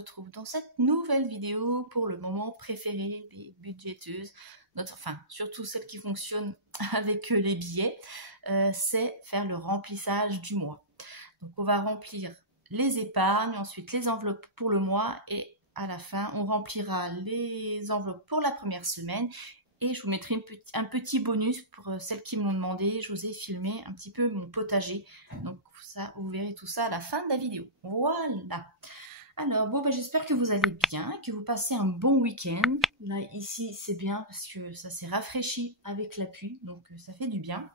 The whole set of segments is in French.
retrouve dans cette nouvelle vidéo pour le moment préféré des budgéteuses, enfin surtout celles qui fonctionnent avec les billets, c'est faire le remplissage du mois. Donc on va remplir les épargnes, ensuite les enveloppes pour le mois et à la fin on remplira les enveloppes pour la première semaine. Et je vous mettrai un petit bonus pour celles qui me l'ont demandé. Je vous ai filmé un petit peu mon potager. Donc ça, vous verrez tout ça à la fin de la vidéo. Voilà. Alors, bon, j'espère que vous allez bien, que vous passez un bon week-end. Là, ici, c'est bien parce que ça s'est rafraîchi avec la pluie. Donc, ça fait du bien.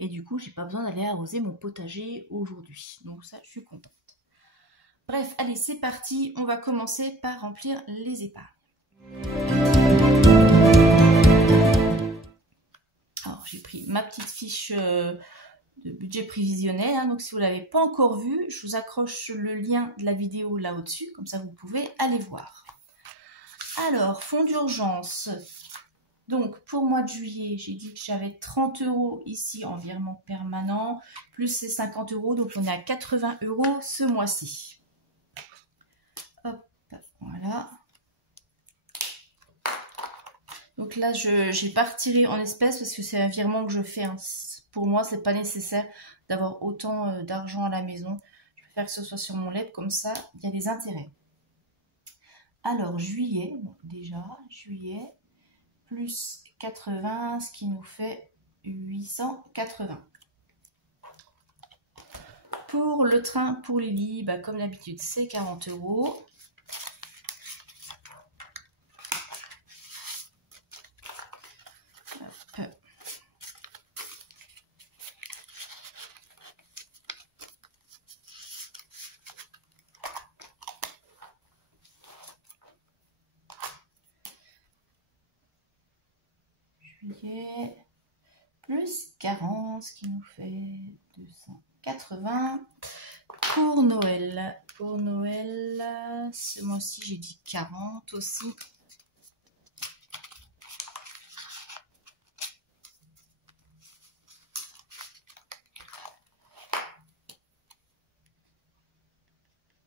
Et du coup, j'ai pas besoin d'aller arroser mon potager aujourd'hui. Donc ça, je suis contente. Bref, allez, c'est parti. On va commencer par remplir les épargnes. Alors, j'ai pris ma petite fiche de budget prévisionnel. Hein, donc, si vous ne l'avez pas encore vu, je vous accroche le lien de la vidéo là au-dessus. Comme ça, vous pouvez aller voir. Alors, fonds d'urgence. Donc, pour le mois de juillet, j'ai dit que j'avais 30 € ici en virement permanent. Plus ces 50 €. Donc, on est à 80 € ce mois-ci. Hop, voilà. Donc là, j'ai pas retiré en espèces parce que c'est un virement que je fais. Hein. Pour moi, c'est pas nécessaire d'avoir autant d'argent à la maison. Je préfère que ce soit sur mon LEP, comme ça, il y a des intérêts. Alors, juillet, bon, déjà, juillet, plus 80, ce qui nous fait 880. Pour le train, pour les lits, comme d'habitude, c'est 40 €. Juillet, plus 40, ce qui nous fait 280. Pour Noël, ce mois-ci, j'ai dit 40 aussi.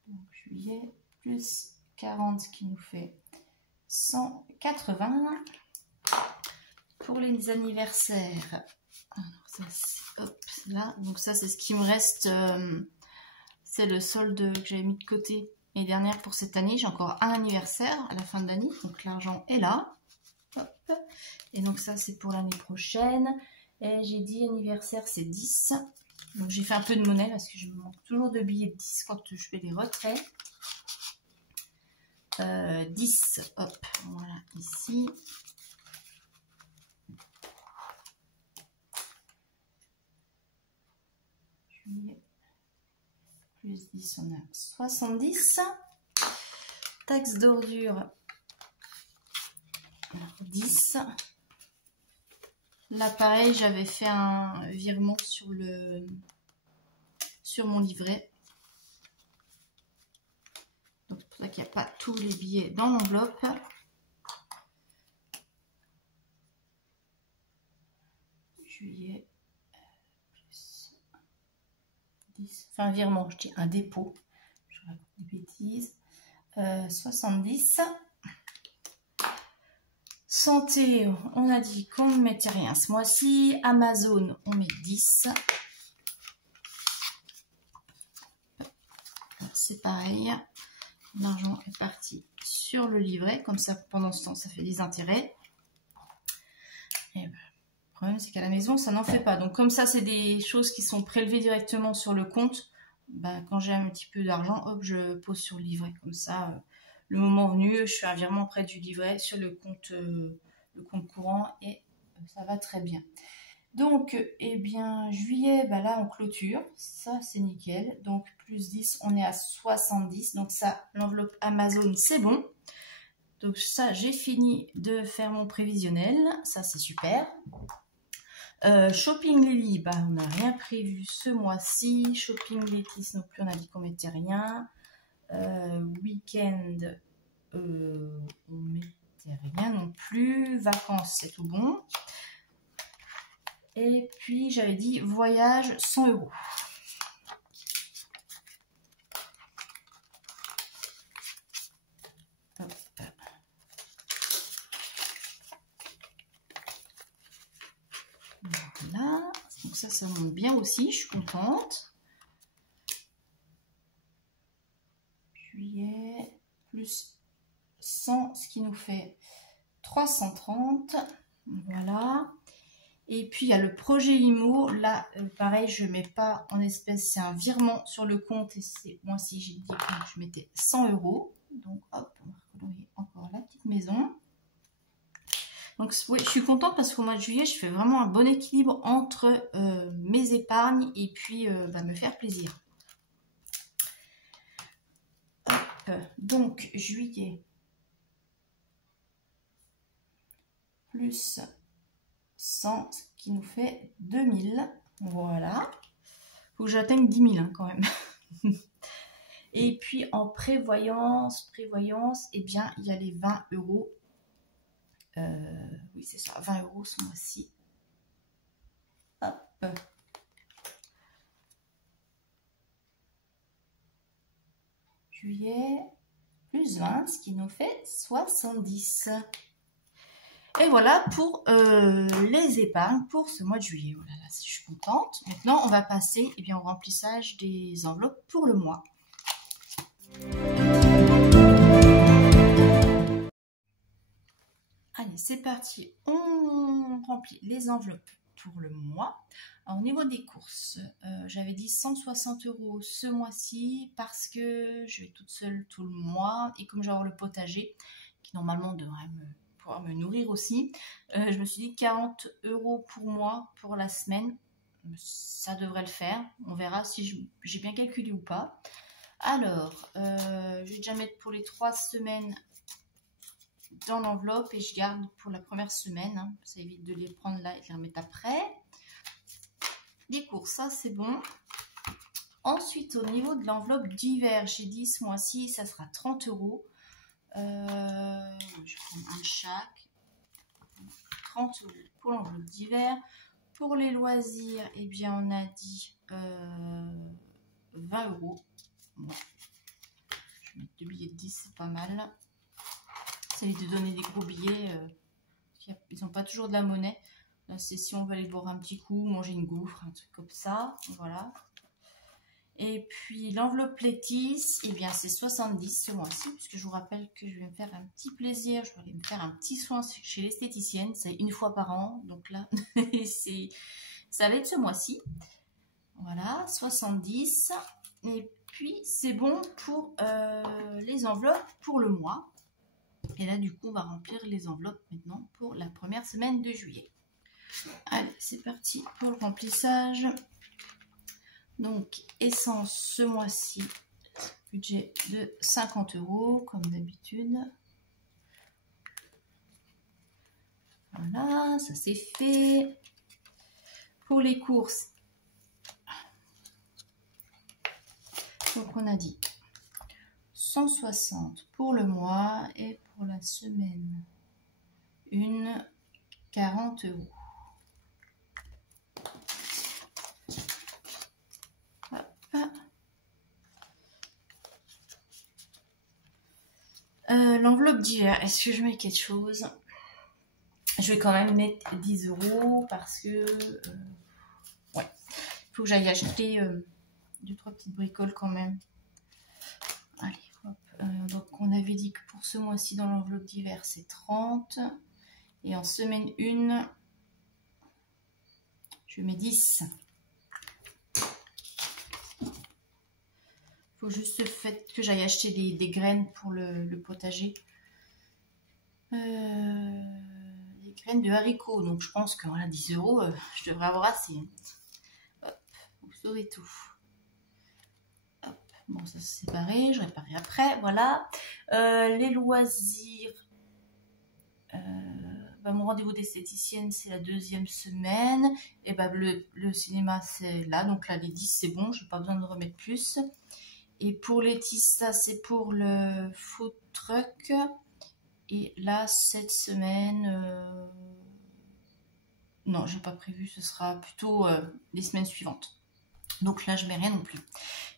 Donc, juillet, plus 40, ce qui nous fait 180. Pour les anniversaires, alors ça, hop, là, donc ça c'est ce qui me reste, c'est le solde que j'avais mis de côté l'année dernière pour cette année. J'ai encore un anniversaire à la fin de l'année, donc l'argent est là. Hop. Et donc ça c'est pour l'année prochaine. Et j'ai dit anniversaire c'est 10. Donc j'ai fait un peu de monnaie parce que je me manque toujours de billets de 10 quand je fais des retraits. 10, hop, voilà, ici. Plus 10, on a 70. Taxe d'ordure, 10. Là, pareil, j'avais fait un virement sur mon livret. Donc, c'est pour ça qu'il n'y a pas tous les billets dans l'enveloppe. Juillet. Enfin, un virement, je dis un dépôt, je raconte des bêtises. 70. Santé, on a dit qu'on ne mettait rien ce mois-ci. Amazon, on met 10. C'est pareil. L'argent est parti sur le livret. Comme ça, pendant ce temps, ça fait des intérêts. Et le problème, c'est qu'à la maison, ça n'en fait pas. Donc, comme ça, c'est des choses qui sont prélevées directement sur le compte. Quand j'ai un petit peu d'argent, hop, je pose sur le livret. Comme ça, le moment venu, je fais un virement près du livret sur le compte courant et ça va très bien. Donc, eh bien, juillet, là, on clôture. Ça, c'est nickel. Donc, plus 10, on est à 70. Donc, ça, l'enveloppe Amazon, c'est bon. Donc, ça, j'ai fini de faire mon prévisionnel. Ça, c'est super. Shopping Lily, on n'a rien prévu ce mois-ci. Shopping Lettice non plus, on a dit qu'on mettait rien. Week-end, on mettait rien non plus. Vacances, c'est tout bon. Et puis, j'avais dit voyage, 100 €. ça monte bien aussi, je suis contente. Juillet, plus 100, ce qui nous fait 330. Voilà. Et puis, il y a le projet IMO. Là, pareil, je ne mets pas en espèces. C'est un virement sur le compte. Et moi, si j'ai dit que je mettais 100 €. Donc, hop, on va recolorier encore la petite maison. Donc, oui, je suis contente parce qu'au mois de juillet, je fais vraiment un bon équilibre entre mes épargnes et puis me faire plaisir. Hop, donc, juillet. Plus 100, ce qui nous fait 2000. Voilà. Faut que j'atteigne 10 000 hein, quand même. Et puis en prévoyance, eh bien, il y a les 20 €. Oui, c'est ça, 20 € ce mois-ci. Hop. Juillet, plus 20, ce qui nous fait 70. Et voilà pour les épargnes pour ce mois de juillet. Oh là là, je suis contente. Maintenant, on va passer au remplissage des enveloppes pour le mois. Allez, c'est parti. On remplit les enveloppes pour le mois. Alors, au niveau des courses, j'avais dit 160 € ce mois-ci parce que je vais toute seule tout le mois. Et comme j'ai le potager, qui normalement devrait pouvoir me nourrir aussi, je me suis dit 40 € pour moi pour la semaine. Ça devrait le faire. On verra si j'ai bien calculé ou pas. Alors, je vais déjà mettre pour les 3 semaines dans l'enveloppe et je garde pour la première semaine. Hein. Ça évite de les prendre là et de les remettre après. Les courses, ça c'est bon. Ensuite, au niveau de l'enveloppe d'hiver, j'ai dit ce mois-ci, ça sera 30 €. Je vais prendre un de chaque. 30 € pour l'enveloppe d'hiver. Pour les loisirs, eh bien, on a dit 20 €. Bon. Je vais mettre 2 billets de 10, c'est pas mal. Ça évite de donner des gros billets. Ils n'ont pas toujours de la monnaie. Là, c'est si on veut aller boire un petit coup, manger une gaufre, un truc comme ça. Voilà. Et puis l'enveloppe Plétis, eh bien c'est 70 ce mois-ci, puisque je vous rappelle que je vais me faire un petit plaisir, je vais aller me faire un petit soin chez l'esthéticienne, c'est une fois par an, donc là, ça va être ce mois-ci. Voilà, 70. Et puis c'est bon pour les enveloppes pour le mois. Et là, du coup, on va remplir les enveloppes maintenant pour la première semaine de juillet. Allez, c'est parti pour le remplissage. Donc, essence ce mois-ci, budget de 50 € comme d'habitude. Voilà, ça c'est fait. Pour les courses, donc on a dit 160 pour le mois et pour la semaine, 40 €. L'enveloppe d'hiver, est-ce que je mets quelque chose? Je vais quand même mettre 10 € parce que ouais, il faut que j'aille acheter 2-3 petites bricoles quand même. Allez, hop. Donc on avait dit que pour ce mois-ci dans l'enveloppe d'hiver c'est 30 et en semaine 1 je mets 10. Il faut juste le fait que j'aille acheter des graines pour le potager. Des graines de haricots. Donc je pense que voilà, 10 €, je devrais avoir assez. Hop, vous saurez tout. Hop, bon, ça c'est séparé, je réparerai après. Voilà. Les loisirs. Mon rendez-vous d'esthéticienne, c'est la 2e semaine. Et le cinéma, c'est là. Donc là, les 10, c'est bon. Je n'ai pas besoin de remettre plus. Et pour Laetitia, c'est pour le food truck. Et là, cette semaine, non, j'ai pas prévu. Ce sera plutôt les semaines suivantes. Donc là, je mets rien non plus.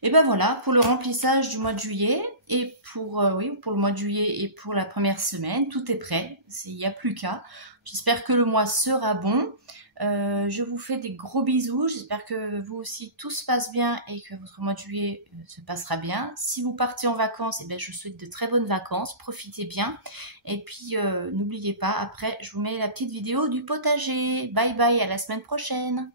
Et ben voilà, pour le remplissage du mois de juillet et pour le mois de juillet et pour la première semaine, tout est prêt. Il n'y a plus qu'à. J'espère que le mois sera bon. Je vous fais des gros bisous. J'espère que vous aussi tout se passe bien et que votre mois de juillet se passera bien. Si vous partez en vacances, eh bien, je vous souhaite de très bonnes vacances. Profitez bien. Et puis, n'oubliez pas, après, je vous mets la petite vidéo du potager. Bye bye, à la semaine prochaine.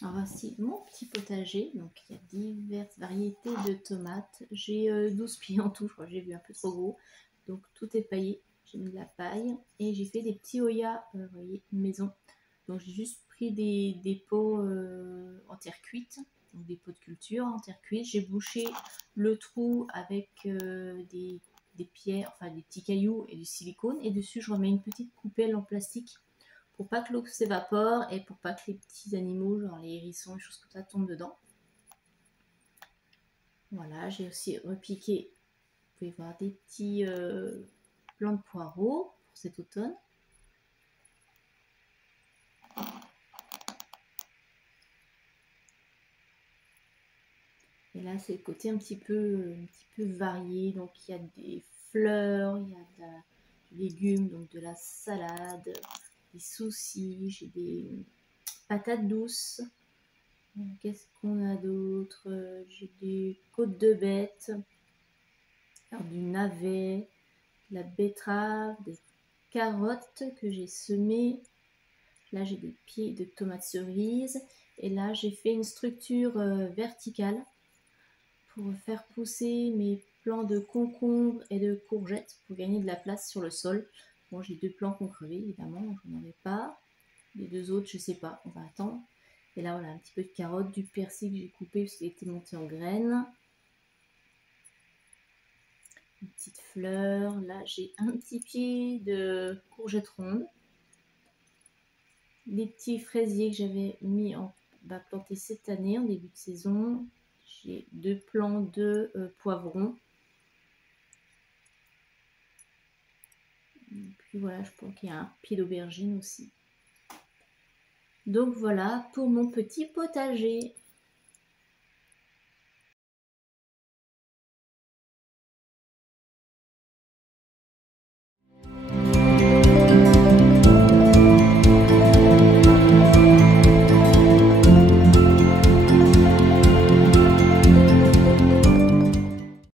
Alors voici mon petit potager. Donc, il y a diverses variétés de tomates. J'ai 12 pieds en tout. Je crois que j'ai vu un peu trop gros. Donc, tout est paillé. J'ai mis de la paille et j'ai fait des petits Oya, vous voyez, maison. Donc j'ai juste pris des pots en terre cuite, donc des pots de culture en terre cuite. J'ai bouché le trou avec des pierres, enfin des petits cailloux et du silicone. Et dessus je remets une petite coupelle en plastique pour pas que l'eau s'évapore et pour pas que les petits animaux, genre les hérissons et choses comme ça, tombent dedans. Voilà, j'ai aussi repiqué, vous pouvez voir, des petits plants de poireaux pour cet automne. Et là, c'est le côté un petit peu varié. Donc, il y a des fleurs, il y a du légume, donc de la salade, des soucis, j'ai des patates douces. Qu'est-ce qu'on a d'autre? J'ai des côtes de bête, alors du navet, de la betterave, des carottes que j'ai semées. Là, j'ai des pieds de tomates cerises. Et là, j'ai fait une structure verticale pour faire pousser mes plants de concombres et de courgettes pour gagner de la place sur le sol. Bon, j'ai 2 plants qui ont crevé, évidemment, je n'en avais pas. Les 2 autres, je sais pas, on va attendre. Et là, voilà, un petit peu de carottes, du persil que j'ai coupé parce qu'il était monté en graines. Une petite fleur. Là, j'ai un petit pied de courgettes rondes. Des petits fraisiers que j'avais mis en plantés cette année, en début de saison. J'ai 2 plants de poivrons. Et puis voilà, je pense qu'il y a un pied d'aubergine aussi. Donc voilà pour mon petit potager.